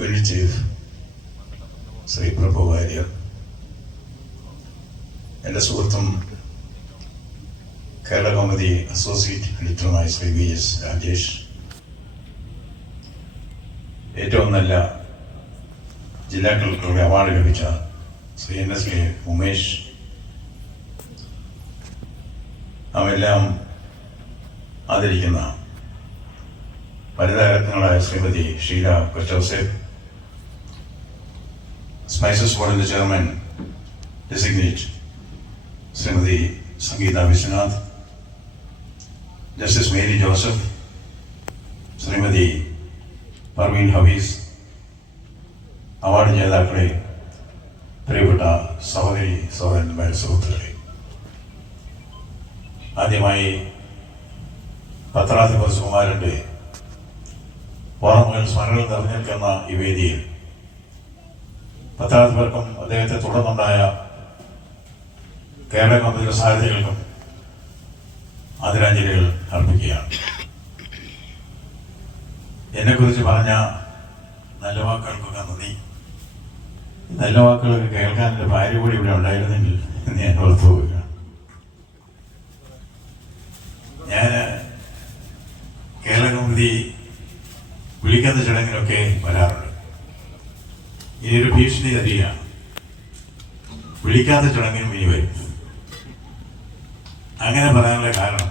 Very chief Shri Prabhu Warrier. എന്റെ സുഹൃത്തും Kerala Kaumudi associate എഡിറ്ററുമായ ശ്രീ വി എസ് രാജേഷ്. ഏറ്റവും നല്ല ജില്ലാ കളക്ടറുടെ അവാർഡ് ലഭിച്ച Shri N S K Umesh. അവരെല്ലാം ആദരിക്കുന്ന വനിതാരത്നങ്ങളായ ശ്രീമതി ഷീല കൊച്ചോസേഫ് സ്പൈസസ് ബോർഡിന്റെ chairman designate Shrimati Sangeetha Viswanath justice Mary Joseph Shrimati Parveen Hafeez award ജേതാക്കളെ പ്രിയപ്പെട്ട സഹോദരി സഹോദരന്മാരെ സുഹൃത്തുക്കളെ ആദ്യമായി പത്രാധിപ സുകുമാരന്റെ ഓർമ്മകൾ സ്മരണകൾ നിറഞ്ഞേൽക്കുന്ന ഈ വേദിയിൽ പത്രാധിപർക്കും അദ്ദേഹത്തെ തുടർന്നുണ്ടായ കേരള കോൺഗ്രസ് സാരഥികൾക്കും ആദരാഞ്ജലികൾ അർപ്പിക്കുകയാണ്. എന്നെക്കുറിച്ച് പറഞ്ഞ നല്ല വാക്കുകൾക്കൊക്കെ നന്ദി. നല്ല വാക്കുകളൊക്കെ കേൾക്കാൻ എന്റെ ഭാര്യ കൂടി ഇവിടെ ഉണ്ടായിരുന്നെങ്കിൽ ഞാൻ ഓർത്തു പോവുക ഞാൻ കേരള കൗമുദി വിളിക്കുന്ന ചടങ്ങിലൊക്കെ വരാറുണ്ട്. ഇനി ഒരു ഭീഷണി തരികയാണ് വിളിക്കാത്ത ചടങ്ങിനും ഇനി വരും. അങ്ങനെ പറയാനുള്ള കാരണം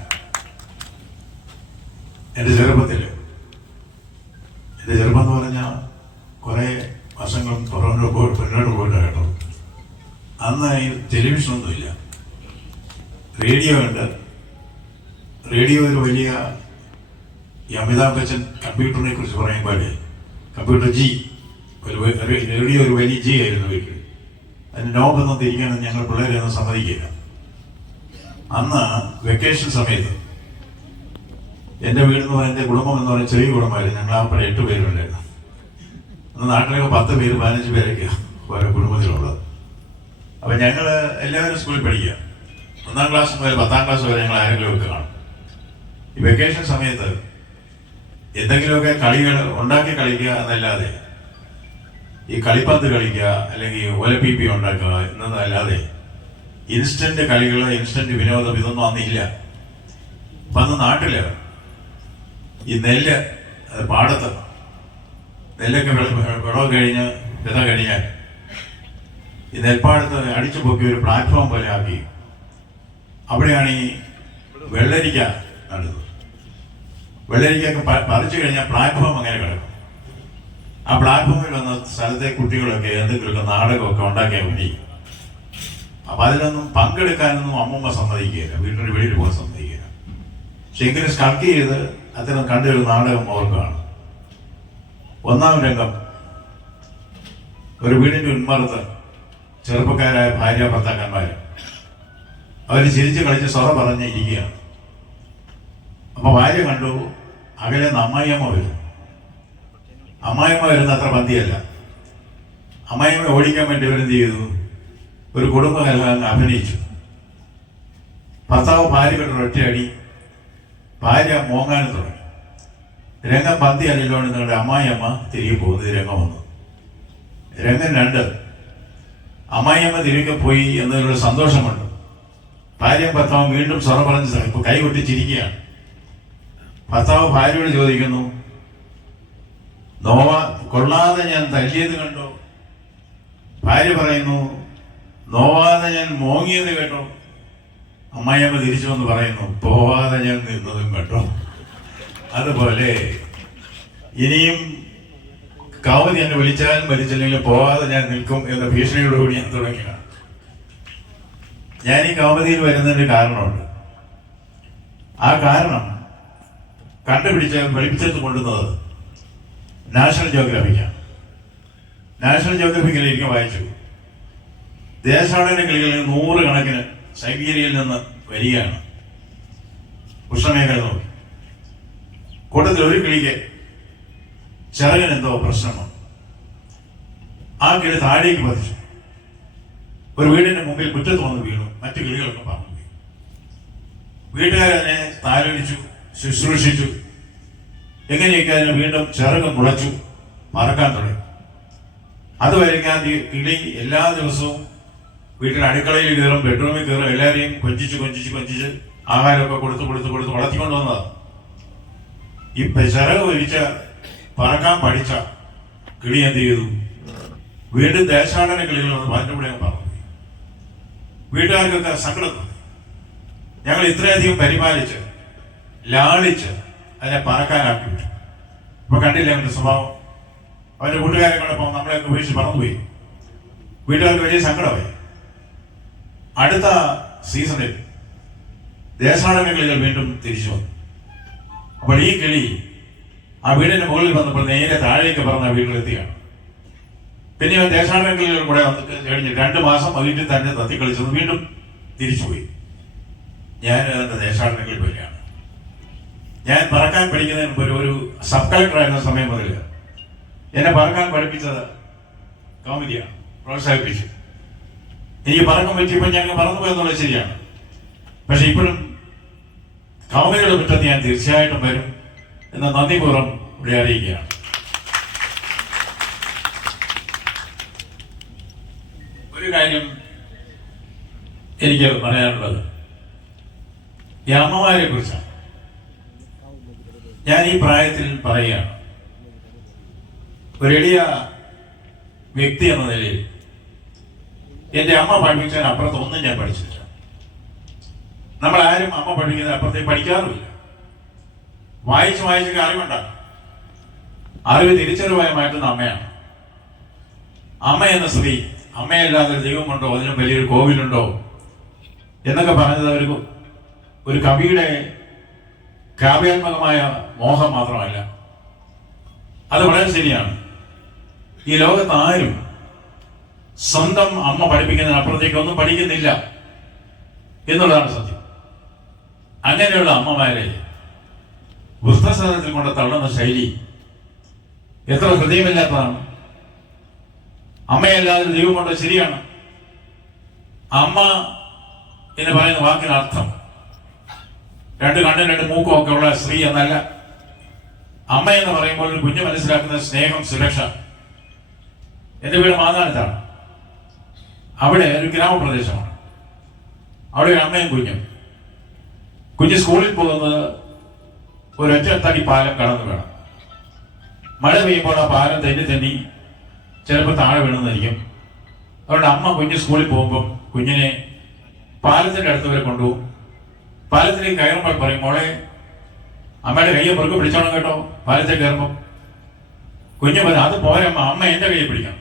എന്റെ ചെറുപ്പത്തിൽ എന്റെ ചെറുപ്പം എന്ന് പറഞ്ഞാൽ കുറേ വർഷങ്ങളും പുറമോട്ട് പോയി പിന്നോട്ട് പോയിട്ടാണ് കേട്ടോ. അന്ന് ടെലിവിഷനൊന്നുമില്ല റേഡിയോ ഉണ്ട്. റേഡിയോ ഒരു വലിയ ഈ അമിതാഭ് ബച്ചൻ കമ്പ്യൂട്ടറിനെ കുറിച്ച് പറയുമ്പോൾ കമ്പ്യൂട്ടർ ജി റേഡിയോ ഒരു വലിയ ജി ആയിരുന്നു വീട്ടിൽ അതിന് നോബൊന്നും തിരിക്കാനും ഞങ്ങൾ പിള്ളേരെയൊന്നും സമ്മതിക്കില്ല. അന്ന് വെക്കേഷൻ സമയത്ത് എന്റെ വീടെന്ന് പറയുന്നത് കുടുംബം എന്ന് പറയുന്ന ചെറിയ കുടുംബമായിരുന്നു. ഞങ്ങൾ അപ്പോൾ എട്ട് പേരുണ്ടായിരുന്നു. അന്ന് നാട്ടിലൊക്കെ പത്ത് പേര് പതിനഞ്ച് പേരൊക്കെ ഓരോ കുടുംബത്തിലുള്ളത്. അപ്പം ഞങ്ങൾ എല്ലാവരും സ്കൂളിൽ പഠിക്കുക. ഒന്നാം ക്ലാസ് മുതൽ പത്താം ക്ലാസ് വരെ ഞങ്ങൾ ആരെങ്കിലും ഒക്കെ കാണും. ഈ വെക്കേഷൻ സമയത്ത് എന്തെങ്കിലുമൊക്കെ കളികൾ ഉണ്ടാക്കി കളിക്കുക എന്നല്ലാതെ ഈ കളിപ്പന്ത് കളിക്കുക അല്ലെങ്കിൽ ഒലപ്പിപ്പി ഉണ്ടാക്കുക എന്നതല്ലാതെ ഇൻസ്റ്റന്റ് കളികൾ ഇൻസ്റ്റന്റ് വിനോദം ഇതൊന്നും അന്നില്ല. അപ്പൊ അന്ന് നാട്ടിൽ ഈ നെല്ല് അത് പാടത്ത് നെല്ലൊക്കെ വിള- വിളവ് കഴിഞ്ഞ് വിത കഴിഞ്ഞാൽ ഈ നെൽപ്പാടത്ത് അടിച്ചു പൊക്കി ഒരു പ്ലാറ്റ്ഫോം പോലെ ആക്കി. അവിടെയാണ് ഈ വെള്ളരിക്ക നടുന്നത്. വെള്ളരിക്കൊക്കെ പ- പറിച്ചു കഴിഞ്ഞാൽ പ്ലാറ്റ്ഫോം അങ്ങനെ കിടക്കും. ആ പ്ലാറ്റ്ഫോമിൽ വന്ന സ്ഥലത്തെ കുട്ടികളൊക്കെ എന്തെങ്കിലുമൊക്കെ നാടകമൊക്കെ ഉണ്ടാക്കിയാൽ മതി. അപ്പൊ അതിലൊന്നും പങ്കെടുക്കാനൊന്നും അമ്മമ്മ സമ്മതിക്കുകയില്ല. വീട്ടിന് വെളിയിൽ പോകാൻ സമ്മതിക്കില്ല പക്ഷെ എങ്കിലും സ്കൾക്ക് ചെയ്ത് അത്തരം കണ്ടൊരു നാടകം ഓർക്കുകയാണ് ഒന്നാം രംഗം. ഒരു വീടിന്റെ ഉന്മറത്ത് ചെറുപ്പക്കാരായ ഭാര്യ ഭർത്താക്കന്മാർ അവർ ചിരിച്ച് കളിച്ച് സൊറ പറഞ്ഞ് ഇരിക്കുകയാണ്. അപ്പൊ ഭാര്യ കണ്ടു അകലെ നമ്മയമ്മ വരും. അമ്മായിയമ്മ വരുന്ന അത്ര പന്തിയല്ല അമ്മായിമ്മ ഓടിക്കാൻ വേണ്ടി ഇവരെന്ത് ചെയ്തു? ഒരു കുടുംബകലഹം അഭിനയിച്ചു. ഭർത്താവ് ഭാര്യ കണ്ട് ഒറ്റയടി ഭാര്യ മോങ്ങാനും തുടങ്ങി. രംഗം പന്തി അല്ലല്ലോ നിങ്ങളുടെ അമ്മായിയമ്മ തിരികെ പോകുന്നത് രംഗം വന്നു. രംഗം രണ്ട് അമ്മായിയമ്മ തിരികെ പോയി എന്നതിലൊരു സന്തോഷമുണ്ട്. ഭാര്യയും ഭർത്താവും വീണ്ടും സ്വറ പറഞ്ഞ് ഇപ്പൊ കൈകൊട്ടി ചിരിക്കുകയാണ്. ഭർത്താവ് ഭാര്യയോട് ചോദിക്കുന്നു നോവ കൊള്ളാതെ ഞാൻ തല്ലിയത് കണ്ടോ? ഭാര്യ പറയുന്നു നോവാതെ ഞാൻ മോങ്ങിയത് കേട്ടോ? അമ്മായിയമ്മ തിരിച്ചു വന്ന് പറയുന്നു പോവാതെ ഞാൻ നിന്നതും കേട്ടോ. അതുപോലെ ഇനിയും കാവതി എന്നെ വിളിച്ചാലും മരിച്ചില്ലെങ്കിൽ പോവാതെ ഞാൻ നിൽക്കും എന്ന ഭീഷണിയോടുകൂടി ഞാൻ തുടങ്ങിയതാണ്. ഞാൻ ഈ കാവതിയിൽ വരുന്നതിന് കാരണമുണ്ട്. ആ കാരണം കണ്ടുപിടിച്ച് വെളിപ്പിച്ചെടുത്ത് കൊണ്ടുവന്നത് നാഷണൽ ജോഗ്രഫിക്കാണ് നാഷണൽ ജോഗ്രഫിക്കൽ എനിക്ക് വായിച്ചു. ദേശാടന കിളികളിൽ നൂറുകണക്കിന് സൈബീരിയയിൽ നിന്ന് വരികയാണ്. ഉഷ്ണമേഖല നോക്കി. കൂട്ടത്തിൽ ഒരു കിളിക്ക് ചിറകൻ എന്തോ പ്രശ്നമാണ്. ആ കിളി താഴേക്ക് പതിച്ചു. ഒരു വീടിന്റെ മുമ്പിൽ മുറ്റത്ത് വന്ന് വീണു. മറ്റു കിളികളൊക്കെ പറഞ്ഞു വീട്ടുകാരതിനെ താലോലിച്ചു ശുശ്രൂഷിച്ചു. എങ്ങനെയൊക്കെ അതിനെ വീണ്ടും ചിറക് മുളച്ചു മറക്കാൻ തുടങ്ങി. അതുവരെയ്ക്കാൻ കിളി എല്ലാ ദിവസവും വീട്ടിൽ അടുക്കളയിൽ കയറും ബെഡ്റൂമിൽ കയറും എല്ലാവരെയും കൊഞ്ചിച്ച് കൊഞ്ചിച്ച് കൊഞ്ചിച്ച് ആഹാരമൊക്കെ കൊടുത്ത് കൊടുത്ത് കൊടുത്ത് വളർത്തിക്കൊണ്ട് വന്നതാണ് ഈ ചിറക് വലിച്ച പറക്കാൻ പഠിച്ച കിളി എന്ത് ചെയ്തു? വീണ്ടും ദേശാടന കിളികൾ വന്ന് ഞാൻ പറഞ്ഞു വീട്ടുകാർക്കൊക്കെ സങ്കടം ഞങ്ങൾ ഇത്രയധികം പരിപാലിച്ച് ലാളിച്ച് അതിനെ പറക്കാനാക്കി വിട്ടു. ഇപ്പൊ കണ്ടില്ല അവന്റെ സ്വഭാവം? അവന്റെ കൂട്ടുകാരെ നമ്മളെ ഉപേക്ഷിച്ച് പറന്നുപോയി. വീട്ടുകാർക്ക് വലിയ സങ്കടമായി. അടുത്ത സീസണിൽ ദേശാടന വീണ്ടും തിരിച്ചു വന്നു. അപ്പോൾ ഈ കിളി ആ വീടിന്റെ മുകളിൽ വന്നപ്പോൾ നേരെ താഴേക്ക് പറഞ്ഞ വീട്ടിലെത്തിയാണ് പിന്നെ ഇവൻ ദേശാടന കൂടെ വന്ന് കഴിഞ്ഞ് രണ്ട് മാസം വീട്ടിൽ തന്നെ തത്തി കളിച്ചത് വീണ്ടും തിരിച്ചുപോയി. ഞാൻ എന്റെ ദേശാടന കിളി പോലെയാണ് ഞാൻ പറക്കാൻ പഠിക്കുന്നതിന് മുമ്പ് ഒരു സബ് കളക്ടർ ആയിരുന്ന സമയം മുതൽ എന്നെ പറക്കാൻ പഠിപ്പിച്ചത് കോമഡിയാണ് പ്രോത്സാഹിപ്പിച്ചു. എനിക്ക് പറക്കാൻ പറ്റിയപ്പോൾ ഞങ്ങൾ പറന്നു പോയെന്നുള്ളത് ശരിയാണ്. പക്ഷെ ഇപ്പോഴും കൗമികളുടെ മുറ്റത്ത് ഞാൻ തീർച്ചയായിട്ടും വരും എന്ന നന്ദിപൂർവം ഇവിടെ അറിയിക്കുകയാണ്. ഒരു കാര്യം എനിക്ക് പറയാനുള്ളത്. ഈ അമ്മമാരെ കുറിച്ചാണ് ഞാൻ ഈ പ്രായത്തിൽ പറയുകയാണ്. ഒരു എളിയ വ്യക്തി എന്ന നിലയിൽ എന്റെ അമ്മ പഠിപ്പിച്ചാൽ അപ്പുറത്തൊന്നും ഞാൻ പഠിച്ചിട്ടില്ല. നമ്മൾ ആരും അമ്മ പഠിക്കുന്നത് അപ്പുറത്തേക്ക് പഠിക്കാറുമില്ല. വായിച്ച് വായിച്ചൊക്കെ അറിവുണ്ടാകും. അറിവ് തിരിച്ചറിവായി മാറ്റുന്ന അമ്മയാണ്. അമ്മ എന്ന സ്ത്രീ അമ്മയല്ലാതെ ദൈവമുണ്ടോ അതിനും വലിയൊരു കോവിലുണ്ടോ? എന്നൊക്കെ പറഞ്ഞത് ഒരു ഒരു കവിയുടെ കാവ്യാത്മകമായ മോഹം മാത്രമല്ല. അത് വളരെ ശരിയാണ്. ഈ ലോകത്ത് ആരും സ്വന്തം അമ്മ പഠിപ്പിക്കുന്നതിനപ്പുറത്തേക്കൊന്നും പഠിക്കുന്നില്ല എന്നുള്ളതാണ് സത്യം. അങ്ങനെയുള്ള അമ്മമാരെ വൃദ്ധസദനത്തിൽ കൊണ്ട് തള്ളുന്ന ശൈലി എത്ര ഹൃദയമില്ലാത്തതാണ്. അമ്മയല്ലാതെ ദൈവം കൊണ്ട് ശരിയാണ്. അമ്മ എന്ന് പറയുന്ന വാക്കിന് അർത്ഥം രണ്ട് കണ്ണും രണ്ട് മൂക്കും ഒക്കെ ഉള്ള സ്ത്രീ എന്നല്ല. അമ്മ എന്ന് പറയുമ്പോൾ ഒരു കുഞ്ഞ് മനസ്സിലാക്കുന്ന സ്നേഹം സുരക്ഷ. എന്റെ വീട് മാതാനത്താണ് അവിടെ ഒരു ഗ്രാമപ്രദേശമാണ്. അവിടെ ഒരു അമ്മയും കുഞ്ഞും. കുഞ്ഞ് സ്കൂളിൽ പോകുന്നത് ഒരു തടി പാലം കടന്നു വേണം. മഴ പെയ്യുമ്പോൾ ആ പാലം തെന്നി തെന്നി ചിലപ്പോൾ താഴെ വീണെന്നിരിക്കും അതുകൊണ്ട് അമ്മ കുഞ്ഞ് സ്കൂളിൽ പോകുമ്പോൾ കുഞ്ഞിനെ പാലത്തിന്റെ അടുത്ത് വരെ കൊണ്ടുപോകും. പാലത്തിലേക്ക് കയറുമ്പോൾ പറയും മോളെ അമ്മയുടെ കയ്യെ പുറകെ പിടിച്ചോണം കേട്ടോ. പാലത്തെ കയറുമ്പോൾ കുഞ്ഞു പറഞ്ഞു അത് പോരമ്മ അമ്മ. എന്റെ കയ്യിൽ പിടിക്കണം.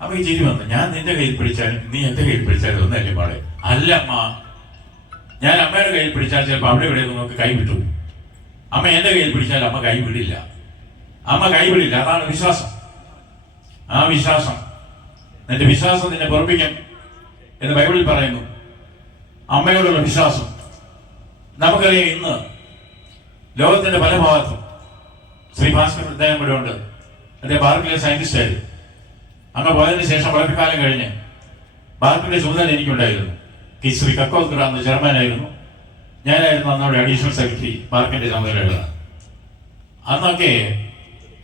അമ്മ ചിരി വന്നു. ഞാൻ നിന്റെ കയ്യിൽ പിടിച്ചാലും നീ എന്റെ കയ്യിൽ പിടിച്ചാലും ഒന്നല്ലേ പാടെ? അല്ല അമ്മ. ഞാൻ അമ്മയുടെ കയ്യിൽ പിടിച്ചാൽ ചിലപ്പോൾ അവിടെ ഇവിടെ നിങ്ങൾക്ക് കൈ വിട്ടു അമ്മ എന്റെ കയ്യിൽ പിടിച്ചാൽ അമ്മ കൈ വിടില്ല. അമ്മ കൈ വിടില്ല. അതാണ് വിശ്വാസം. ആ വിശ്വാസം. നിന്റെ വിശ്വാസം നിന്നെ പൊറപ്പിക്കും എന്ന് ബൈബിളിൽ പറയുന്നു. അമ്മയോടുള്ള വിശ്വാസം. നമുക്കറിയാം ഇന്ന് ലോകത്തിന്റെ പല ഭാഗത്തും ശ്രീ ഭാസ്കർ അദ്ദേഹം ഇവിടെ ഉണ്ട് അദ്ദേഹം ബാർക്കിലെ സയന്റിസ്റ്റ് ആയിരുന്നു. അങ്ങ് പോയതിന് ശേഷം വളരെ കാലം കഴിഞ്ഞ് ബാർക്കിന്റെ ചുമതല എനിക്കുണ്ടായിരുന്നു. കി ശ്രീ കക്കോത്കർ അന്ന് ചെയർമാനായിരുന്നു ഞാനായിരുന്നു അന്നവിടെ അഡീഷണൽ സെക്രട്ടറി ബാർക്കിന്റെ ചുമതലയുള്ളത് അന്നൊക്കെ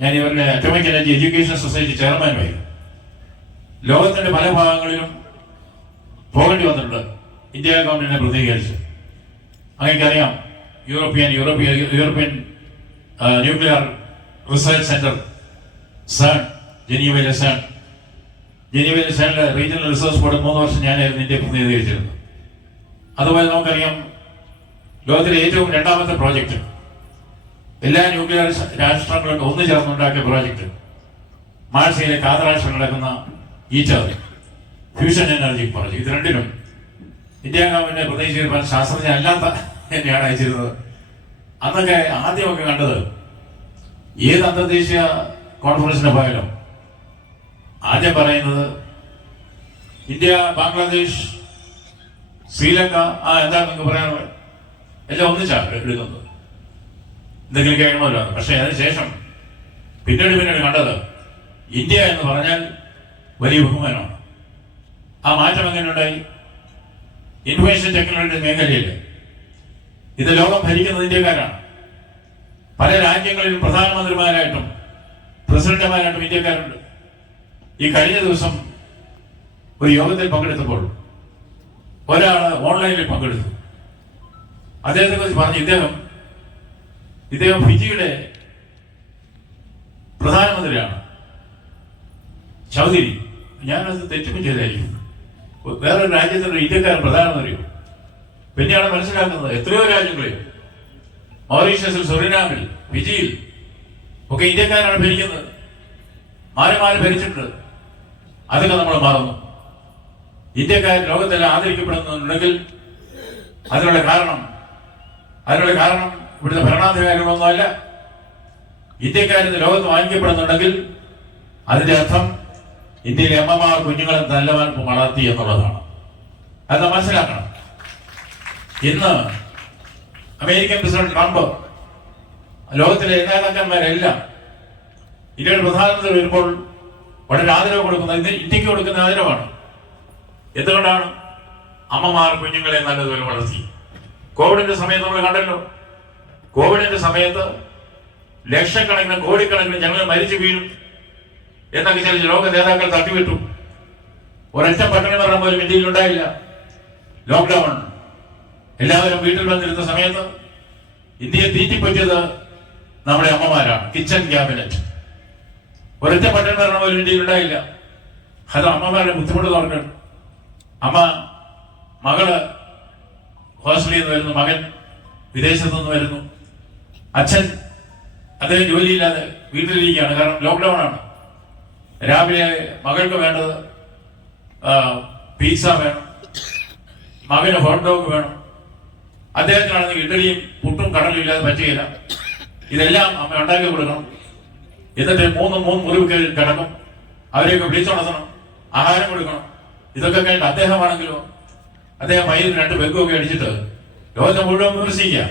ഞാൻ ഇവരുടെ അറ്റോമിക് എനർജി എഡ്യൂക്കേഷൻ സൊസൈറ്റി ചെയർമാനുമായിരുന്നു ലോകത്തിന്റെ പല ഭാഗങ്ങളിലും പോകേണ്ടി വന്നിട്ടുണ്ട്. ഇന്ത്യ ഗവൺമെന്റിനെ പ്രതിനിധീകരിച്ച്. അങ്ങനെയൊക്കെറിയാം European European European nuclear research centre CERN ജനീവയിലെ CERN ജനീവയിലെ സണിലെ റീജിയണൽ റിസർച്ച് ബോർഡ് മൂന്ന് വർഷം ഞാനായിരുന്നു ഇന്ത്യ പ്രതിനിധീകരിച്ചിരുന്നത്. അതുപോലെ നമുക്കറിയാം ലോകത്തിലെ ഏറ്റവും രണ്ടാമത്തെ പ്രോജക്റ്റ് എല്ലാ ന്യൂക്ലിയർ രാഷ്ട്രങ്ങളും ഒന്നു ചേർന്നുണ്ടാക്കിയ പ്രോജക്റ്റ് മാഴ്സയിലെ കാതരാഷ്ട്രം നടക്കുന്ന ഈറ്റർ ഫ്യൂഷൻ എനർജി പ്രോജക്റ്റ് ഇത് രണ്ടിനും ഇന്ത്യ ഗവൺമെന്റ് പ്രത്യേകിച്ച് ശാസ്ത്രജ്ഞ അല്ലാത്ത എന്നെയാണ് അയച്ചിരുന്നത്. അന്നൊക്കെ ആദ്യമൊക്കെ കണ്ടത് ഏത് അന്തർദേശീയ കോൺഫറൻസിന് പോയാലും ആദ്യം പറയുന്നത് ഇന്ത്യ ബംഗ്ലാദേശ് ശ്രീലങ്ക ആ എന്താ നിങ്ങൾക്ക് പറയാനുള്ളത്? എല്ലാം ഒന്നിച്ചാണ് എടുക്കുന്നത്. എന്തെങ്കിലും കേൾക്കണമല്ലോ പക്ഷെ അതിനുശേഷം പിന്നീട് പിന്നീട് കണ്ടത് ഇന്ത്യ എന്ന് പറഞ്ഞാൽ വലിയ ബഹുമാനമാണ്. ആ മാറ്റം എങ്ങനെയുണ്ടായി? ഇൻഫർമേഷൻ ടെക്നോളജി മേഖലയിൽ ഇത് ലോകം ഭരിക്കുന്നത് ഇന്ത്യക്കാരാണ് പല രാജ്യങ്ങളിലും പ്രധാനമന്ത്രിമാരായിട്ടും പ്രസിഡന്റുമാരായിട്ടും ഇന്ത്യക്കാരുണ്ട്. ഈ കഴിഞ്ഞ ദിവസം ഒരു യോഗത്തിൽ പങ്കെടുത്തപ്പോൾ ഒരാൾ ഓൺലൈനിൽ പങ്കെടുത്തു. അദ്ദേഹത്തെ കുറിച്ച് പറഞ്ഞു ഇദ്ദേഹം ഇദ്ദേഹം ഫിജിയുടെ പ്രധാനമന്ത്രിയാണ്. ചൗധരി ഞാനത് തെറ്റിപ്പിച്ചതായിരിക്കും. വേറൊരു രാജ്യത്തിന്റെ ഇന്ത്യക്കാരൻ പ്രധാനമന്ത്രിയോ? പിന്നെയാണ് മനസ്സിലാക്കുന്നത് എത്രയോ രാജ്യങ്ങളിൽ മൗറീഷ്യസിൽ സുറിനാമിൽ ഫിജിയിൽ ഒക്കെ ഇന്ത്യക്കാരാണ് ഭരിക്കുന്നത്. മാറി മാറി ഭരിച്ചിട്ടുണ്ട്. അതൊക്കെ നമ്മൾ മറന്നു. ഇന്ത്യക്കാർ ലോകത്തെല്ലാം ആദരിക്കപ്പെടുന്നുണ്ടെങ്കിൽ അതിനുള്ള കാരണം അതിനുള്ള കാരണം ഇവിടുത്തെ ഭരണാധികാരികളൊന്നുമല്ല. ഇന്ത്യക്കാരിന്ന് ലോകത്ത് വാങ്ങിക്കപ്പെടുന്നുണ്ടെങ്കിൽ അതിന്റെ അർത്ഥം ഇന്ത്യയിലെ അമ്മമാർ കുഞ്ഞുങ്ങളെ നല്ലവൻ വളർത്തി എന്നുള്ളതാണ്. അത് മനസ്സിലാക്കണം. ഇന്ന് അമേരിക്കൻ പ്രസിഡന്റ് ട്രംപ് ലോകത്തിലെ നേതാക്കന്മാരെല്ലാം ഇന്ത്യയുടെ പ്രധാനമന്ത്രി വരുമ്പോൾ വളരെ ആദരവ് കൊടുക്കുന്ന ഇന്ന് ഇന്ത്യയ്ക്ക് കൊടുക്കുന്ന ആദരവാണ്. എന്തുകൊണ്ടാണ് അമ്മമാർ കുഞ്ഞുങ്ങളെ നല്ലതുപോലെ വളർത്തി? കോവിഡിന്റെ സമയത്ത് നമ്മൾ കണ്ടല്ലോ. കോവിഡിന്റെ സമയത്ത് ലക്ഷക്കണക്കിന് കോടിക്കണക്കിന് ജനങ്ങൾ മരിച്ചു വീഴും. എന്നൊക്കെ ചില ലോക നേതാക്കൾ തട്ടിവിട്ടു. ഒരൊറ്റ പട്ടണ പറഞ്ഞ പോലും ഇന്ത്യയിൽ ഉണ്ടായില്ല. ലോക്ക്ഡൌൺ എല്ലാവരും വീട്ടിൽ വന്നിരുന്ന സമയത്ത് ഇന്ത്യയെ തീറ്റിപ്പറ്റിയത് നമ്മുടെ അമ്മമാരാണ്. കിച്ചൺ ക്യാബിനറ്റ് ഒരൊറ്റ പട്ടണ മരണം ഒരു ഇന്ത്യയിൽ ഉണ്ടായില്ല. അത് അമ്മമാരുടെ ബുദ്ധിമുട്ട് തുറക്കണം അമ്മ മകൾ ഹോസ്റ്റലിൽ നിന്ന് വരുന്നു. മകൻ വിദേശത്തു നിന്ന് വരുന്നു. അച്ഛൻ അദ്ദേഹം ജോലിയില്ലാതെ വീട്ടിലിരിക്കുകയാണ്. കാരണം ലോക്ക്ഡൌൺ ആണ്. രാവിലെ മകൾക്ക് വേണ്ടത് പീസ പിസ്സ വേണം. മകന് ഹോട്ട് ഡോഗ് വേണം. അദ്ദേഹത്തിനാണെങ്കിൽ ഇഡലിയും പുട്ടും കടലും ഇല്ലാതെ പറ്റുകയില്ല ഇതെല്ലാം അമ്മ ഉണ്ടാക്കി കൊടുക്കണം. എന്നിട്ട് മൂന്ന് മൂന്ന് മുറിവുകൾ കിടക്കും. അവരെയൊക്കെ വിളിച്ചുണർത്തണം. ആഹാരം കൊടുക്കണം. ഇതൊക്കെ കഴിഞ്ഞിട്ട് അദ്ദേഹമാണെങ്കിലോ അദ്ദേഹം വൈകിട്ട് രണ്ട് ബെഗുമൊക്കെ അടിച്ചിട്ട് ലോകത്തെ മുഴുവൻ വിമർശിക്കുക.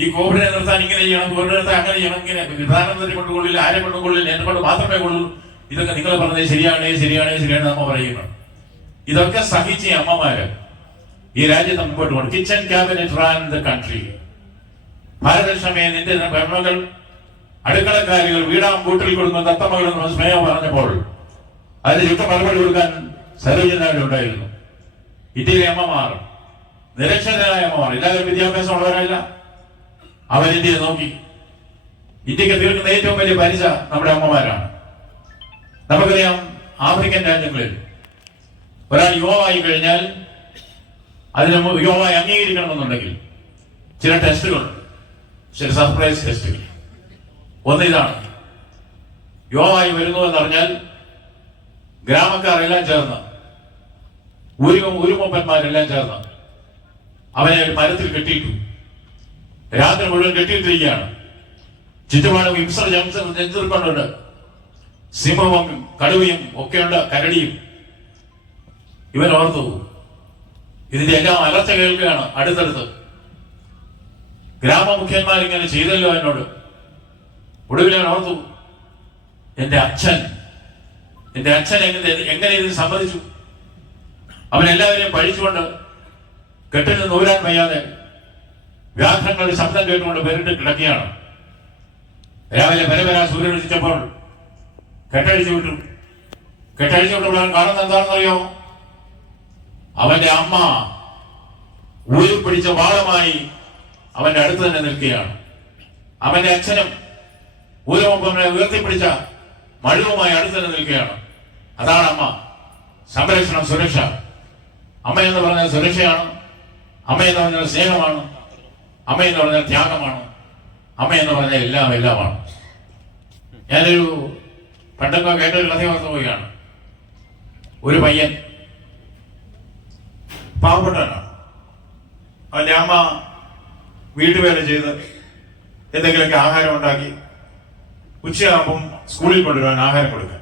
ഈ കോവിഡിനെ നിർത്താൻ ഇങ്ങനെ ചെയ്യണം കോവിഡ് നിർത്താൻ അങ്ങനെ ചെയ്യണം ഇങ്ങനെ പ്രധാനമന്ത്രി കൊണ്ടുകൊള്ളില്ല ആരെ കൊണ്ടുകൊള്ളില്ല എന്നെ കൊണ്ട് മാത്രമേ കൊള്ളൂ ഇതൊക്കെ നിങ്ങൾ പറഞ്ഞത് ശരിയാണേ ശരിയാണേ ശരിയാണ് നമ്മ പറയുന്നു. ഇതൊക്കെ സഹിച്ച അമ്മമാര് ഈ രാജ്യത്ത് മുമ്പോട്ട് പോകണം. Kitchen cabinet ran the country ഭാരതക്ഷമയെ നിന്റെ പെൺമകൾ അടുക്കളക്കാരികൾ വീടാം കൂട്ടിൽ കൊടുക്കുന്ന തത്തമകൾ എന്ന് സ്നേഹം പറഞ്ഞപ്പോൾ അതിന് ചുറ്റ മറുപടി കൊടുക്കാൻ സരോജനായിട്ട് ഉണ്ടായിരുന്നു. ഇന്ത്യയിലെ അമ്മമാർ നിരക്ഷരായ അമ്മമാർ. എല്ലാവരും വിദ്യാഭ്യാസം ഉള്ളവരല്ല അവർ ഇന്ത്യയെ നോക്കി. ഇന്ത്യയ്ക്ക് തീർക്കുന്ന ഏറ്റവും വലിയ പലിശ നമ്മുടെ അമ്മമാരാണ്. നമുക്കറിയാം ആഫ്രിക്കൻ രാജ്യങ്ങളിൽ ഒരാൾ യുവാവായി കഴിഞ്ഞാൽ അതിന് മു- അംഗീകരിക്കണം അംഗീകരിക്കണമെന്നുണ്ടെങ്കിൽ ചില ടെസ്റ്റുകൾ ചില സർപ്രൈസ് ടെസ്റ്റുകൾ. ഒന്ന് ഇതാണ്. യുവാവായി വരുന്നു എന്നറിഞ്ഞാൽ ഗ്രാമക്കാർ എല്ലാം ചേർന്ന് ഒരു ഉരുമപ്പന്മാരെല്ലാം ചേർന്ന് അവനെ ഒരു മരത്തിൽ കെട്ടിയിട്ടു രാത്രി മുഴുവൻ കെട്ടിയിട്ടിരിക്കുകയാണ്. ചുറ്റുപാടും ഹിംസ ജനിച്ചിരിക്കൊണ്ടുണ്ട് സിംഹവും കടുവയും ഒക്കെയുണ്ട് കരടിയും. ഇവൻ ഓർത്തു ഇതിന്റെ എല്ലാം അലർച്ച കേൾക്കുകയാണ്. അടുത്തടുത്ത്. ഗ്രാമമുഖ്യന്മാർ ഇങ്ങനെ ചെയ്തല്ലോ എന്നോട്. ഒടുവിൽ ഞാൻ ഓർത്തു എന്റെ അച്ഛൻ എന്റെ അച്ഛൻ എങ്ങനെ എങ്ങനെ ഇതിന് സമ്മതിച്ചു? അവൻ എല്ലാവരെയും പഴിച്ചുകൊണ്ട് കെട്ടിൽ നിന്ന് ഊരാൻ വയ്യാതെ വ്യാഘ്രങ്ങളുടെ ശബ്ദം കേട്ടുകൊണ്ട് പേരിട്ട് കിടക്കുകയാണ്. രാവിലെ പരപരാ സൂര്യൻ ഉദിച്ചപ്പോൾ കെട്ടഴിച്ചു വിട്ടു. കെട്ടഴിച്ചു വിട്ടപ്പോൾ കാണുന്ന എന്താണെന്നറിയോ? അവന്റെ അമ്മ ഉയർ പിടിച്ച വാളമായി അവന്റെ അടുത്ത് തന്നെ നിൽക്കുകയാണ്. അവന്റെ അച്ഛനും ഊരമൊപ്പനെ ഉയർത്തിപ്പിടിച്ച മഴുവുമായി അടുത്ത് തന്നെ നിൽക്കുകയാണ്. അതാണ് അമ്മ. സംരക്ഷണം സുരക്ഷ. അമ്മ എന്ന് പറഞ്ഞാൽ സുരക്ഷയാണ്. അമ്മ എന്ന് പറഞ്ഞാൽ സ്നേഹമാണ്. അമ്മ എന്ന് പറഞ്ഞാൽ ത്യാഗമാണ്. അമ്മ എന്ന് പറഞ്ഞാൽ എല്ലാം എല്ലാമാണ്. ഞാനൊരു പണ്ടൊക്കെ കേട്ടൊരു കഥ വന്നു പോവുകയാണ്. ഒരു പയ്യൻ പാവപ്പെട്ടവനാണ്. അവന്റെ അമ്മ വീട്ടുവേല ചെയ്ത് എന്തെങ്കിലുമൊക്കെ ആഹാരം ഉണ്ടാക്കി ഉച്ചയാകുമ്പം സ്കൂളിൽ കൊണ്ടുവരാൻ ആഹാരം കൊടുക്കാൻ.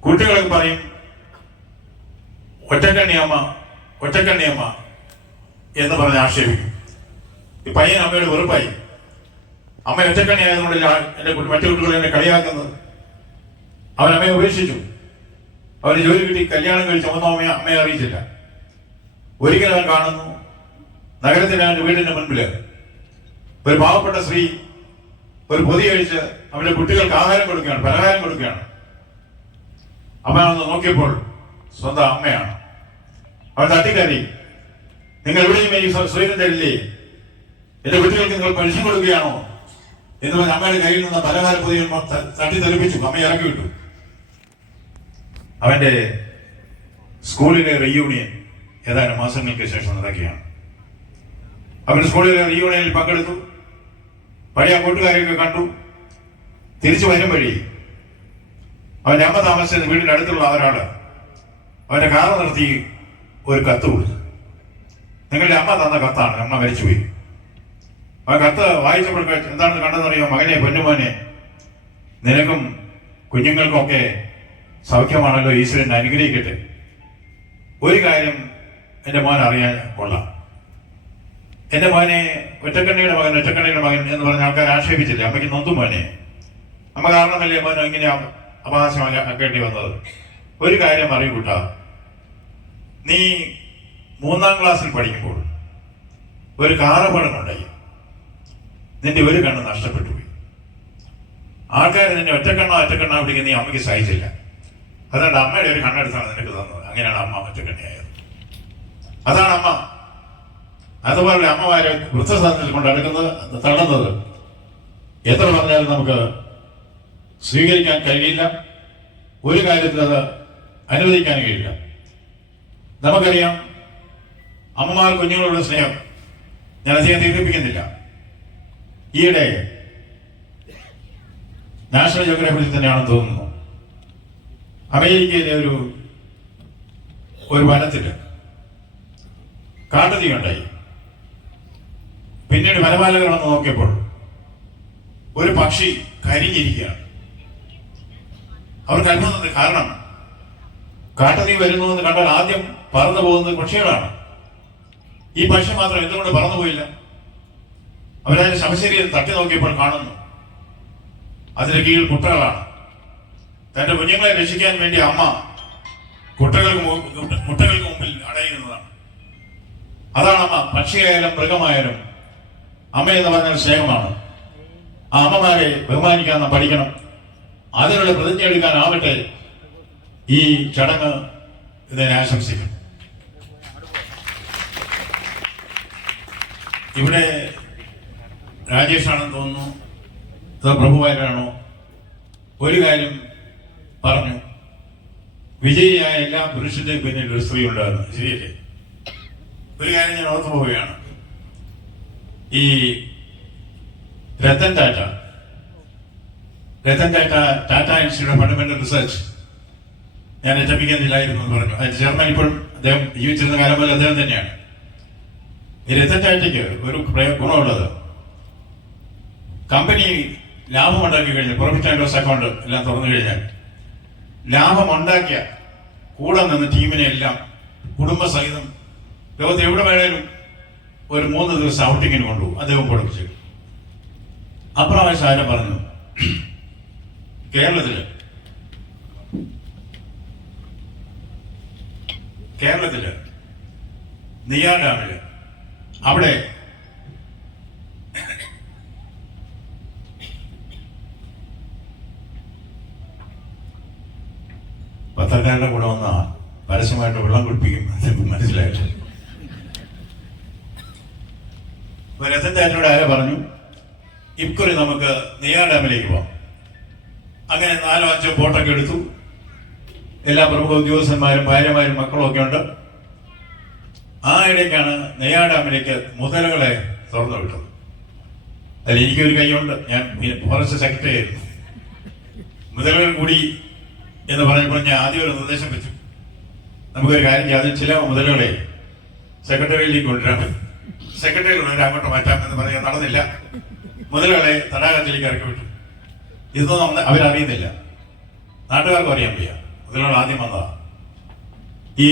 കുട്ടികളൊക്കെ പറയും ഒറ്റക്കണ്ണിയമ്മ ഒറ്റക്കണ്ണിയമ്മ എന്ന് പറഞ്ഞ് ആക്ഷേപിക്കും. ഈ പയ്യൻ അമ്മയുടെ വെറുപ്പായി. അമ്മ ഒറ്റക്കണ്ണി ആയതുകൊണ്ടല്ല കുട്ടി- മറ്റു കുട്ടികളെ എന്നെ കളിയാക്കുന്നത്? അവൻ അമ്മയെ ഉപേക്ഷിച്ചു. അവന് ജോലി കിട്ടി കല്യാണം കഴിച്ച ഒന്നും അമ്മയെ അമ്മയെ അറിയിച്ചില്ല. ഒരിക്കലും അവൻ കാണുന്നു. നഗരത്തിലെ അവന്റെ വീടിന്റെ മുൻപിൽ. ഒരു പാവപ്പെട്ട സ്ത്രീ ഒരു പൊതി കഴിച്ച് അവന്റെ കുട്ടികൾക്ക് ആഹാരം കൊടുക്കുകയാണ് പലഹാരം കൊടുക്കുകയാണ്. അമ്മയാണെന്ന് നോക്കിയപ്പോൾ സ്വന്തം അമ്മയാണ്. അവൻ തട്ടിക്കറി നിങ്ങൾ എവിടെയും ഈ സ്വയം തരില്ലേ? എന്റെ കുട്ടികൾക്ക് നിങ്ങൾ പെൻഷൻ കൊടുക്കുകയാണോ? എന്ന് പറഞ്ഞ അമ്മയുടെ കയ്യിൽ നിന്ന് പലഹാര പൊതി തട്ടി തെളിപ്പിച്ചു അമ്മ ഇറക്കി വിട്ടു അവന്റെ സ്കൂളിലെ റീയൂണിയൻ ഏതാനും മാസങ്ങൾക്ക് ശേഷം നടക്കുകയാണ്. അവൻ സ്കൂളിൽ റീയൂണിയനിൽ പങ്കെടുത്തു. പഴയ കൂട്ടുകാരെയൊക്കെ കണ്ടു. തിരിച്ചു വരും വഴി അവന്റെ അമ്മ താമസിച്ച വീടിന്റെ അടുത്തുള്ള ഒരാൾ അവന്റെ കാറ് നിർത്തി ഒരു കത്ത് കൊടുത്തു. നിങ്ങളുടെ അമ്മ തന്ന കത്താണ്. അമ്മ മരിച്ചുപോയി. ആ കത്ത് വായിച്ചപ്പോൾ എന്താണെന്ന് കണ്ടെന്നറിയോ മകനെ പൊന്നുമോനെ നിനക്കും കുഞ്ഞുങ്ങൾക്കൊക്കെ സൗഖ്യമാണല്ലോ ഈശ്വരൻ അനുഗ്രഹിക്കട്ടെ. ഒരു കാര്യം എന്റെ മോൻ അറിയാൻ കൊള്ളാം. എന്റെ മോനെ ഒറ്റക്കണ്ണിയുടെ മകൻ ഒറ്റക്കണ്ണിയുടെ മകൻ എന്ന് പറഞ്ഞ ആൾക്കാർ ആക്ഷേപിച്ചില്ലേ? അമ്മയ്ക്ക് നൊന്തും മോനെ. അമ്മ കാരണമല്ലേ മോൻ ഇങ്ങനെ അപഹാസ്യമാക്കേണ്ടി വന്നത്? ഒരു കാര്യം അറിയൂട്ട നീ മൂന്നാം ക്ലാസ്സിൽ പഠിക്കുമ്പോൾ ഒരു കാറപകടമുണ്ടായി നിന്റെ ഒരു കണ്ണ് നഷ്ടപ്പെട്ടു പോയി. ആൾക്കാർ നിന്നെ ഒറ്റക്കണ്ണോ ഒറ്റക്കണ്ണോ പിടിക്കുന്ന നീ അമ്മയ്ക്ക് സഹിച്ചില്ല. അതുകൊണ്ട് അമ്മയുടെ ഒരു കണ്ണെടുത്താണ് നിനക്ക് തന്നത്. അങ്ങനെയാണ് അമ്മ ഒറ്റക്കണ്ണിയായത്. അതാണ് അമ്മ. അതുപോലെ അമ്മമാരെ വൃദ്ധസാധനത്തിൽ കൊണ്ട് അടുക്കുന്നത് തള്ളുന്നത്. എത്ര പറഞ്ഞാലും നമുക്ക് സ്വീകരിക്കാൻ കഴിയില്ല. ഒരു കാര്യത്തിൽ അത് അനുവദിക്കാൻ കഴിയില്ല. നമുക്കറിയാം അമ്മമാർ കുഞ്ഞുങ്ങളുടെ സ്നേഹം ഞാൻ അധികം ദീർഘിപ്പിക്കുന്നില്ല. ഈയിടെ നാഷണൽ ജോഗ്രഫിയിൽ തന്നെയാണെന്ന് തോന്നുന്നു. അമേരിക്കയിലെ ഒരു ഒരു വനത്തിൽ കാട്ടുതീ ഉണ്ടായി പിന്നീട് വനപാലകർ വന്ന് നോക്കിയപ്പോൾ ഒരു പക്ഷി കരിഞ്ഞിരിക്കുകയാണ്. അവർക്ക് അനുഭവം കാരണം കാട്ടുതീ വരുന്നു എന്ന് കണ്ടാൽ ആദ്യം പറന്നു പോകുന്നത് പക്ഷികളാണ്. ഈ പക്ഷി മാത്രം എന്തുകൊണ്ട് പറന്നു പോയില്ല? അവരതിന്റെ ശമശേരിയിൽ തട്ടി നോക്കിയപ്പോൾ കാണുന്നു. അതിന് കീഴിൽ കുട്ടകളാണ്. തന്റെ കുഞ്ഞുങ്ങളെ രക്ഷിക്കാൻ വേണ്ടി അമ്മ കുട്ടകൾക്ക് കുട്ടകൾക്ക് മുമ്പിൽ അടയുന്നതാണ്. അതാണ് അമ്മ പക്ഷിയായാലും മൃഗമായാലും അമ്മ എന്ന് പറഞ്ഞാൽ സ്നേഹമാണ്. ആ അമ്മമാരെ ബഹുമാനിക്കാൻ നാം പഠിക്കണം. അതിനുള്ള പ്രതിജ്ഞ എടുക്കാനാവട്ടെ ഈ ചടങ്ങ് ഇതിനെ ആശംസിക്കും ഇവിടെ രാജേഷാണെന്ന് തോന്നുന്നു. അതോ പ്രഭുവായരാണോ ഒരു കാര്യം പറഞ്ഞു. വിജയിയായ എല്ലാ പുരുഷന്റെ പിന്നിൽ ഒരു സ്ത്രീ ഉണ്ടായിരുന്നു. ശരിയല്ലേ? ഒരു കാര്യം ഞാൻ ഓർത്തു പോവുകയാണ്. ഈ Ratan Tata Ratan Tata Tata institute of fundamental research ഞാൻ അറ്റപ്പിക്കുന്നില്ലായിരുന്നു എന്ന് പറഞ്ഞു. അതിന് ചെയർമാൻ ഇപ്പോൾ അദ്ദേഹം ജീവിച്ചിരുന്ന കാലം പോലെ അദ്ദേഹം തന്നെയാണ്. ഈ രത്തൻ ടാറ്റയ്ക്ക് ഒരു ഗുണമുള്ളത്. കമ്പനി ലാഭം ഉണ്ടാക്കി കഴിഞ്ഞാൽ പ്രോഫിറ്റ് ആൻഡ് ലോസ് അക്കൗണ്ട് എല്ലാം തുറന്നു കഴിഞ്ഞാൽ ലാഭം ഉണ്ടാക്കിയ കൂടെ നിന്ന് ടീമിനെ എല്ലാം കുടുംബസഹിതം ലോകത്ത് എവിടെ വേണേലും ഒരു മൂന്ന് ദിവസം ഔട്ടിങ്ങിന് കൊണ്ടുപോകും. അദ്ദേഹം പഠിപ്പിച്ചു അപ്രാവശ്യം പറഞ്ഞു? കേരളത്തിൽ. കേരളത്തിൽ. നെയ്യാർ ഡാമിൽ. അവിടെ പത്രക്കാരുടെ കൂടെ വന്ന പരസ്യമായിട്ട് വെള്ളം കുടിപ്പിക്കും. അതെനിക്ക് മനസ്സിലായില്ല അപ്പൊ രത്തൻ ചാറ്റിനോട് ആരെ പറഞ്ഞു? ഇക്കുറി നമുക്ക് നെയ്യാർ ഡാമിലേക്ക് പോവാം. അങ്ങനെ നാലോ അഞ്ചോ ബോട്ടൊക്കെ എടുത്തു. എല്ലാ പ്രമുഖ ഉദ്യോഗസ്ഥന്മാരും ഭാര്യമാരും മക്കളും ഒക്കെ ഉണ്ട്. ആ ഇടയ്ക്കാണ് നെയ്യാർ ഡാമിലേക്ക് മുതലകളെ തുറന്നു വിട്ടത്. അതിൽ എനിക്കൊരു കൈയുണ്ട്. ഞാൻ ഫോറസ്റ്റ് സെക്രട്ടറി ആയിരുന്നു. മുതലകൾ കൂടി എന്ന് പറഞ്ഞപ്പോൾ ഞാൻ ആദ്യം ഒരു നിർദ്ദേശം വെച്ചു. നമുക്കൊരു കാര്യം ചെയ്യാം. അതിൽ ചില മുതലുകളെ സെക്രട്ടറിയിലേക്ക് കൊണ്ടുവരാം സെക്രട്ടറി ഉള്ളവരെ അങ്ങോട്ട് മാറ്റാം എന്ന് പറയാൻ നടന്നില്ല. മുതലുകളെ തടാകത്തിലേക്ക് ഇറക്കി വിട്ടു. ഇതൊന്നും അവരറിയുന്നില്ല. നാട്ടുകാർക്കും അറിയാൻ വയ്യ. മുതലുകൾ ആദ്യം വന്നതാ. ഈ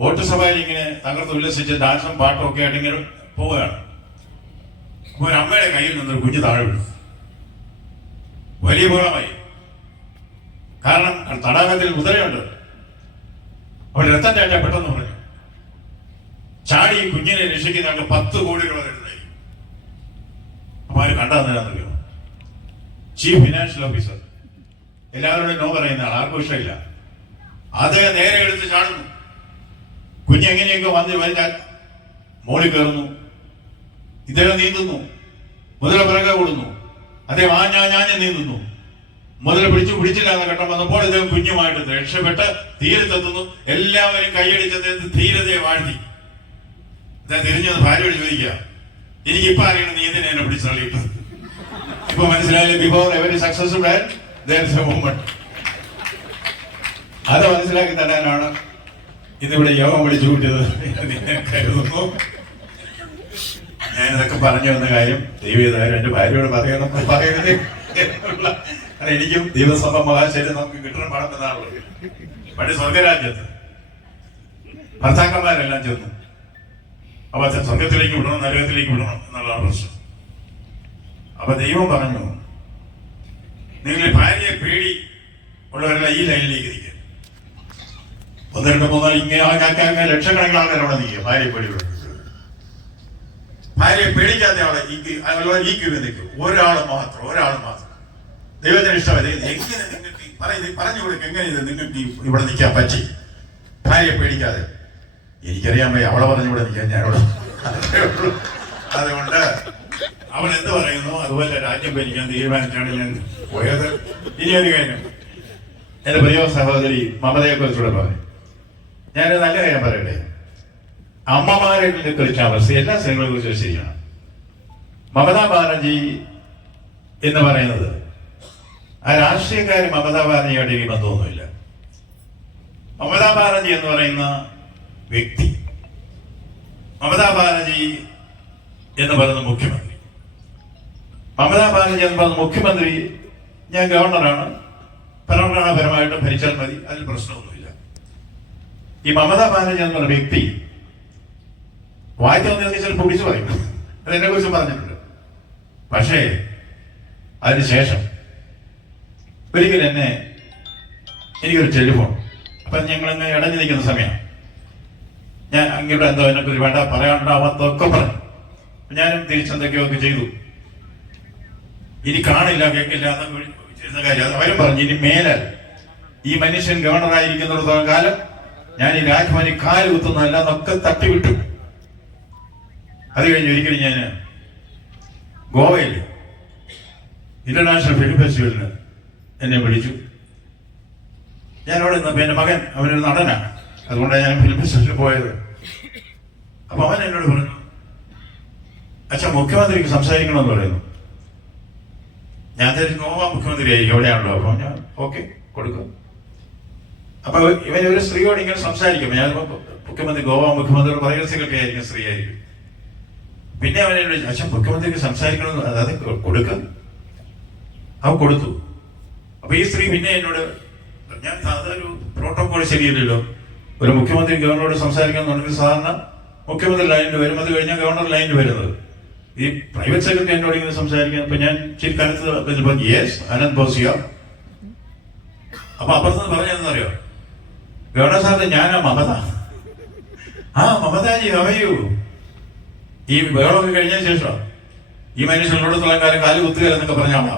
വോട്ട് സഭയിൽ ഇങ്ങനെ തകർത്ത് ഉല്ലസിച്ച് ഡാൻസും പാട്ടും ഒക്കെ ആയിട്ട് ഇങ്ങനെ പോവുകയാണ്. അപ്പൊ ഒരു അമ്മയുടെ കയ്യിൽ നിന്നൊരു കുഞ്ഞു താഴെ വീണു. വലിയ ബഹളമായി കാരണം തടാകത്തിൽ കുതിരയുണ്ട്. അവിടെ രത്തൻ രാജ പെട്ടെന്ന് പറഞ്ഞു ചാടി കുഞ്ഞിനെ രക്ഷിക്കുന്ന ആൾക്ക് പത്ത് കോടി രൂപ എഴുതായി അപ്പൊ ആര് കണ്ടെന്നറിയോ ചീഫ് ഫിനാൻഷ്യൽ ഓഫീസർ എല്ലാവരോടും നോ പറയുന്ന ആൾ ആർക്കും ഇഷ്ടമില്ല. നേരെ എടുത്ത് ചാടുന്നു. കുഞ്ഞെങ്ങനെയൊക്കെ വന്ന് വലിഞ്ഞാൽ മോളി കയറുന്നു. ഇദ്ദേഹം നീന്തുന്നു. മുതല പിറകെ ഓടുന്നു. അദ്ദേഹം ആ ഞാൻ ഞാൻ നീന്തുന്നു. മുതല പിടിച്ചു പിടിച്ചില്ല എന്ന ഘട്ടം വന്നപ്പോൾ ഇദ്ദേഹം കുഞ്ഞുമായിട്ട് രക്ഷപ്പെട്ട് തീരത്തെത്തുന്നു. എല്ലാവരും കൈയടിച്ച് ധീരതയെ വാഴ്ത്തി. തിരിഞ്ഞത് ഭാര്യയോട് ചോദിക്കുക ഇപ്പൊ അറിയണം നീ എന്തിനാ എന്നെ പിടിച്ച് തള്ളിയിട്ടത് ഇപ്പൊ മനസ്സിലായില്ലേ? ബിഫോർ എവരി സക്സസ്ഫുൾ മൂവ്മെന്റ് അത് മനസ്സിലാക്കി തരാനാണ് ഇതിവിടെ യോഗം വിളിച്ചു കൂട്ടിയത് കരുതുന്നു ഞാൻ ഞാനിതൊക്കെ പറഞ്ഞു വന്ന കാര്യം ദൈവീതായാലും എന്റെ ഭാര്യയോട് പറയണം പറയരുത് കാരണം എനിക്കും ദൈവസഭ മഹാശരി നമുക്ക് കിട്ടണം പാടുന്നതാണുള്ളത് പണ്ട് സ്വർഗരാജ്യത്ത് ഭർത്താക്കന്മാരെല്ലാം ചെന്നു. അപ്പൊ അച്ഛൻ സ്വർഗത്തിലേക്ക് വിടണം നരകത്തിലേക്ക് വിടണം എന്നുള്ളതാണ് പ്രശ്നം അപ്പൊ ദൈവം പറഞ്ഞു നിങ്ങൾ ഭാര്യയെ പേടി ഉള്ളവരുടെ ഈ ലൈനിലേക്ക് നിൽക്കുക ഒന്ന് രണ്ട് മൂന്നാൽ ഇങ്ങനെ ആൾക്കാർ ലക്ഷക്കണക്കിന് ആൾക്കാർ അവിടെ നിൽക്കുക. ഭാര്യയെ പേടി ഭാര്യയെ പേടിക്കാത്ത ആളെ ഈ ക്യൂ- അതുപോലെ ഈ ക്യൂ നിൽക്കും. ഒരാൾ മാത്രം ഒരാൾ മാത്രം. ദൈവത്തിന് ഇഷ്ടമല്ല? എങ്ങനെ നിങ്ങൾക്ക് പറഞ്ഞു കൊടുക്കും എങ്ങനെ നിങ്ങൾക്ക് ഇവിടെ നിൽക്കാൻ പറ്റി? ഭാര്യയെ പേടിക്കാതെ. എനിക്കറിയാൻ പോയി അവളെ പറഞ്ഞുകൂടെ നിൽക്കാൻ ഞാനോട് അതുകൊണ്ട് അവൻ എന്ത് പറയുന്നു? അതുപോലെ രാജ്യം ഭരിക്കാൻ തീരുമാനിച്ചാണ് ഞാൻ പോയത്. ഇനി ഒരു കാര്യം. എന്റെ പ്രിയ സഹോദരി മമതയെ കുറിച്ചുകൂടെ പറയും. ഞാനൊരു നല്ല കാര്യം പറയട്ടെ? അമ്മമാരെ കുറിച്ച് അവസ്ഥ എല്ലാ സ്ത്രീകളെ കുറിച്ചും ശരിയാണ്. മമതാ ബാനർജി എന്ന് പറയുന്നത് ആ രാഷ്ട്രീയക്കാരി മമതാ ബാനർജിയായിട്ട് ഈ ബന്ധമൊന്നുമില്ല. മമതാ ബാനർജി എന്ന് പറയുന്ന വ്യക്തി. മമതാ ബാനർജി എന്ന് പറയുന്ന മുഖ്യമന്ത്രി. മമതാ ബാനർജി എന്ന് പറയുന്ന മുഖ്യമന്ത്രി ഞാൻ ഗവർണറാണ്. ഭരണഘടനാപരമായിട്ട് ഭരിച്ചാൽ മതി അതിൽ പ്രശ്നമൊന്നുമില്ല. ഈ മമതാ ബാനർജി എന്ന് പറഞ്ഞ വ്യക്തി വായിച്ചു വന്നതിന് ചിലപ്പോൾ പിടിച്ചു പറയും അതിനെ കുറിച്ച് പറഞ്ഞിട്ടുണ്ട്. പക്ഷേ അതിനുശേഷം ഒരിക്കൽ എന്നെ എനിക്കൊരു ടെലിഫോൺ. അപ്പൊ ഞങ്ങൾ ഇടഞ്ഞു നിൽക്കുന്ന സമയം ഞാൻ അങ്ങനെ എന്തോ എന്നെ കുറിച്ച് വേണ്ട പറയാനുണ്ടാവാത്തതൊക്കെ പറഞ്ഞു ഞാനും തിരിച്ചെന്തൊക്കെയോ ഒക്കെ ചെയ്തു. ഇനി കാണില്ല കേൾക്കില്ല അവരും പറഞ്ഞു ഇനി മേലെ ഈ മനുഷ്യൻ ഗവർണറായിരിക്കുന്നിടത്തോളം കാലം ഞാൻ ഈ രാജ്ഭവനിൽ കാൽ കുത്തുന്നതല്ല എന്നൊക്കെ തട്ടിവിട്ടു. അത് കഴിഞ്ഞ് ഒരിക്കലും ഞാൻ ഗോവയിൽ ഇന്റർനാഷണൽ ഫിലിം ഫെസ്റ്റിവലിന് എന്നെ വിളിച്ചു. ഞാൻ അവിടെ നിന്നപ്പോൾ എന്റെ മകൻ അവനൊരു നടനാണ്. അതുകൊണ്ടാണ് ഞാൻ ഫിലിം ഫെസ്റ്റിവലിൽ പോയത്. അപ്പൊ അവൻ എന്നോട് പറഞ്ഞു അച്ഛാ മുഖ്യമന്ത്രിക്ക് സംസാരിക്കണമെന്ന് പറയുന്നു. ഞാൻ ധരിച്ചു ഗോവ മുഖ്യമന്ത്രി ആയിരിക്കും എവിടെയാണല്ലോ അപ്പൊ ഞാൻ ഓക്കെ കൊടുക്കും. അപ്പൊ ഇവൻ ഒരു സ്ത്രീയോട് ഇങ്ങനെ സംസാരിക്കും ഞാൻ മുഖ്യമന്ത്രി ഗോവ മുഖ്യമന്ത്രി പറയുന്ന സെക്രട്ടറി ആയിരിക്കും സ്ത്രീ ആയിരിക്കും. പിന്നെ അവൻ എന്നോട് അച്ഛൻ മുഖ്യമന്ത്രിക്ക് സംസാരിക്കണം അതായത് കൊടുക്കും. അവ കൊടുത്തു. അപ്പൊ ഈ സ്ത്രീ പിന്നെ എന്നോട് ഞാൻ സാധാരണ ഒരു പ്രോട്ടോകോൾ ശരിയല്ലല്ലോ. ഒരു മുഖ്യമന്ത്രി ഗവർണറോട് സംസാരിക്കണം എന്നുണ്ടെങ്കിൽ സാധാരണ മുഖ്യമന്ത്രി ലൈനിൽ വരും. അത് കഴിഞ്ഞാൽ ഗവർണർ ലൈനിൽ വരുന്നത്. ഈ പ്രൈവറ്റ് സെക്രട്ടറി എന്നോട് ഇങ്ങനെ സംസാരിക്കാൻ ഇപ്പൊ ഞാൻ ചിരി കനത്ത് യെസ് അനന്ത് ബോസിയ അപ്പൊ അപ്പുറത്ത് പറഞ്ഞതെന്നറിയോ ഗവർണർ സാറിന് ഞാനാ മമത. ആ മമതാജി അവയു ഈ ബഹളമൊക്കെ കഴിഞ്ഞ ശേഷം ഈ മനുഷ്യനോട് കാലം കാൽ കുത്തുക എന്നൊക്കെ പറഞ്ഞ ആളാ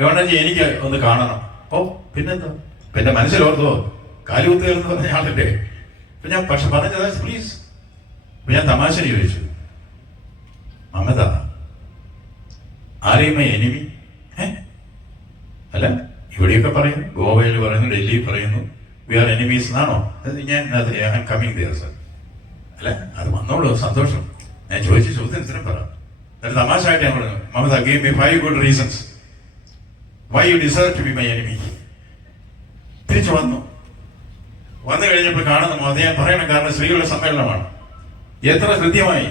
ഗവർണർജി എനിക്ക് ഒന്ന് കാണണം. ഓ പിന്നെന്താ? പിന്നെ മനസ്സിലോർത്തോ കാൽ കുത്തുക എന്ന് പറഞ്ഞ ആളല്ലേ? ഞാൻ പക്ഷെ പറഞ്ഞത് പ്ലീസ് അപ്പൊ ഞാൻ തമാശ ചോദിച്ചു. മമത ആരെയും എനിമി അല്ല ഇവിടെയൊക്കെ പറയുന്നു. ഗോവയിൽ പറയുന്നു ഡൽഹിയിൽ പറയുന്നു. വി ആർ എനിമീസ് എന്നാണോ? ഞാൻ കമ്മിങ് ദിയർ സർ അല്ല അത് വന്നോളൂ സന്തോഷം. ഞാൻ ചോദിച്ച ചോദ്യം ചോദ്യത്തിന് പറ. തമാശ ആയിട്ട് ഞാൻ പറഞ്ഞു. Mamata gave me five good reasons why you deserve to be my enemy തിരിച്ചു വന്നു. വന്നു കഴിഞ്ഞപ്പോൾ കാണുന്ന അത് ഞാൻ പറയണം കാരണം സ്ത്രീകളുടെ സമ്മേളനമാണ്. എത്ര ഹൃദ്യമായി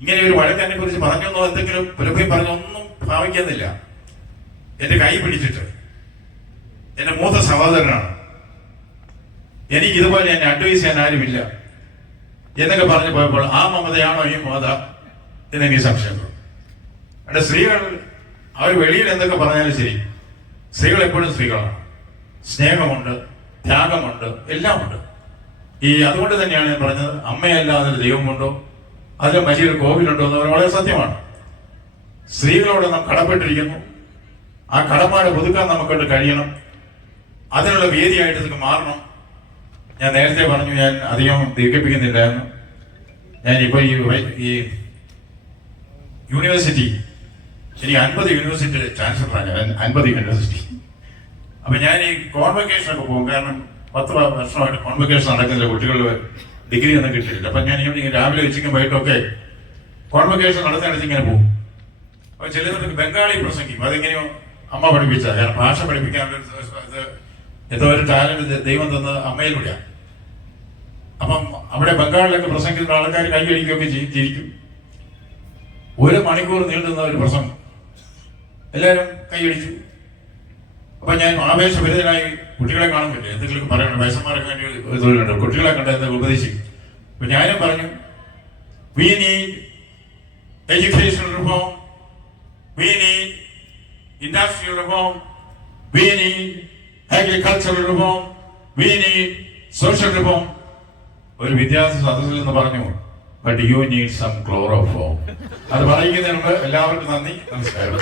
ഇങ്ങനെ ഒരു വഴക്കനെ കുറിച്ച് പറഞ്ഞെന്നോ എന്തെങ്കിലും പുലപ്പി പറഞ്ഞൊന്നും ഭാവിക്കുന്നില്ല. എന്റെ കൈ പിടിച്ചിട്ട്. എന്റെ മൂത്ത സഹോദരനാണ്. എനിക്ക് ഇതുപോലെ എന്നെ അഡ്വൈസ് ചെയ്യാൻ ആരുമില്ല. എന്നൊക്കെ പറഞ്ഞു പോയപ്പോൾ ആ മമതയാണോ ഈ മമത? എന്നെനിക്ക് സംശയം തോന്നി. അവിടെ സ്ത്രീകൾ അവർ വെളിയിൽ എന്തൊക്കെ പറഞ്ഞാലും ശരി. സ്ത്രീകൾ എപ്പോഴും സ്ത്രീകളാണ്. സ്നേഹമുണ്ട് ത്യാഗമുണ്ട് എല്ലാം ഉണ്ട് ഈ അതുകൊണ്ട് തന്നെയാണ് പറഞ്ഞത് അമ്മയല്ലാതെ ദൈവമുണ്ടോ? അതിൽ വലിയൊരു കോവിലുണ്ടോ എന്ന് വളരെ സത്യമാണ്. സ്ത്രീകളോട് നാം കടപ്പെട്ടിരിക്കുന്നു. ആ കടപ്പാട് ഒതുക്കാൻ നമുക്കൊണ്ട് കഴിയണം. അതിനുള്ള വേദിയായിട്ട് ഇതൊക്കെ മാറണം. ഞാൻ നേരത്തെ പറഞ്ഞു ഞാൻ അധികം ദീർഘിപ്പിക്കുന്നില്ല എന്ന്. ഞാനിപ്പോൾ ഈ ഈ യൂണിവേഴ്സിറ്റി ശരി അൻപത് യൂണിവേഴ്സിറ്റിയുടെ ചാൻസലറാണ് ഞാൻ അൻപത് യൂണിവേഴ്സിറ്റി. അപ്പൊ ഞാൻ ഈ കോൺവെക്കേഷനൊക്കെ പോകും. കാരണം പത്ത് വർഷമായിട്ട് കോൺവെക്കേഷൻ നടക്കുന്നില്ല കുട്ടികൾ ഡിഗ്രി ഒന്നും കിട്ടിയില്ല അപ്പൊ ഞാൻ ഇവിടെ രാവിലെ ഉച്ചയ്ക്കും വൈകിട്ടൊക്കെ കോൺവെക്കേഷൻ നടത്തിനടുത്ത് ഇങ്ങനെ പോകും. അപ്പൊ ചിലർക്ക് ബംഗാളി പ്രസംഗിക്കും. അതെങ്ങനെയോ അമ്മ പഠിപ്പിച്ച. ഭാഷ പഠിപ്പിക്കാനുള്ള ഇത് എന്തോ ഒരു ടാലന്റ് ദൈവം തന്ന അമ്മയിലൂടെയാണ് അപ്പം അവിടെ ബംഗാളിലൊക്കെ പ്രസംഗിക്കുന്ന ആൾക്കാർ കൈയടിക്കുകയൊക്കെ ചെയ്യും ചിരിക്കും ഒരു മണിക്കൂർ നീണ്ടുന്ന ഒരു പ്രസംഗം. എല്ലാവരും കൈയടിച്ചു അപ്പൊ ഞാൻ ആവേശഭരിതനായി കുട്ടികളെ കാണാൻ പറ്റില്ല എന്തെങ്കിലും പറയണം. വയസ്സന്മാരൊക്കെ തൊഴിലുണ്ട് കുട്ടികളെ കണ്ട എന്തെങ്കിലും ഉപദേശിക്കും. അപ്പൊ ഞാനും പറഞ്ഞു we need educational reform we need industrial reform we need agricultural reform we need social reform ഒരു വിദ്യാർത്ഥി സദസ്സിൽ നിന്ന് പറഞ്ഞു but you need some chloroform അത് പറയുന്നതിന് എല്ലാവർക്കും നന്ദി. നമസ്കാരം.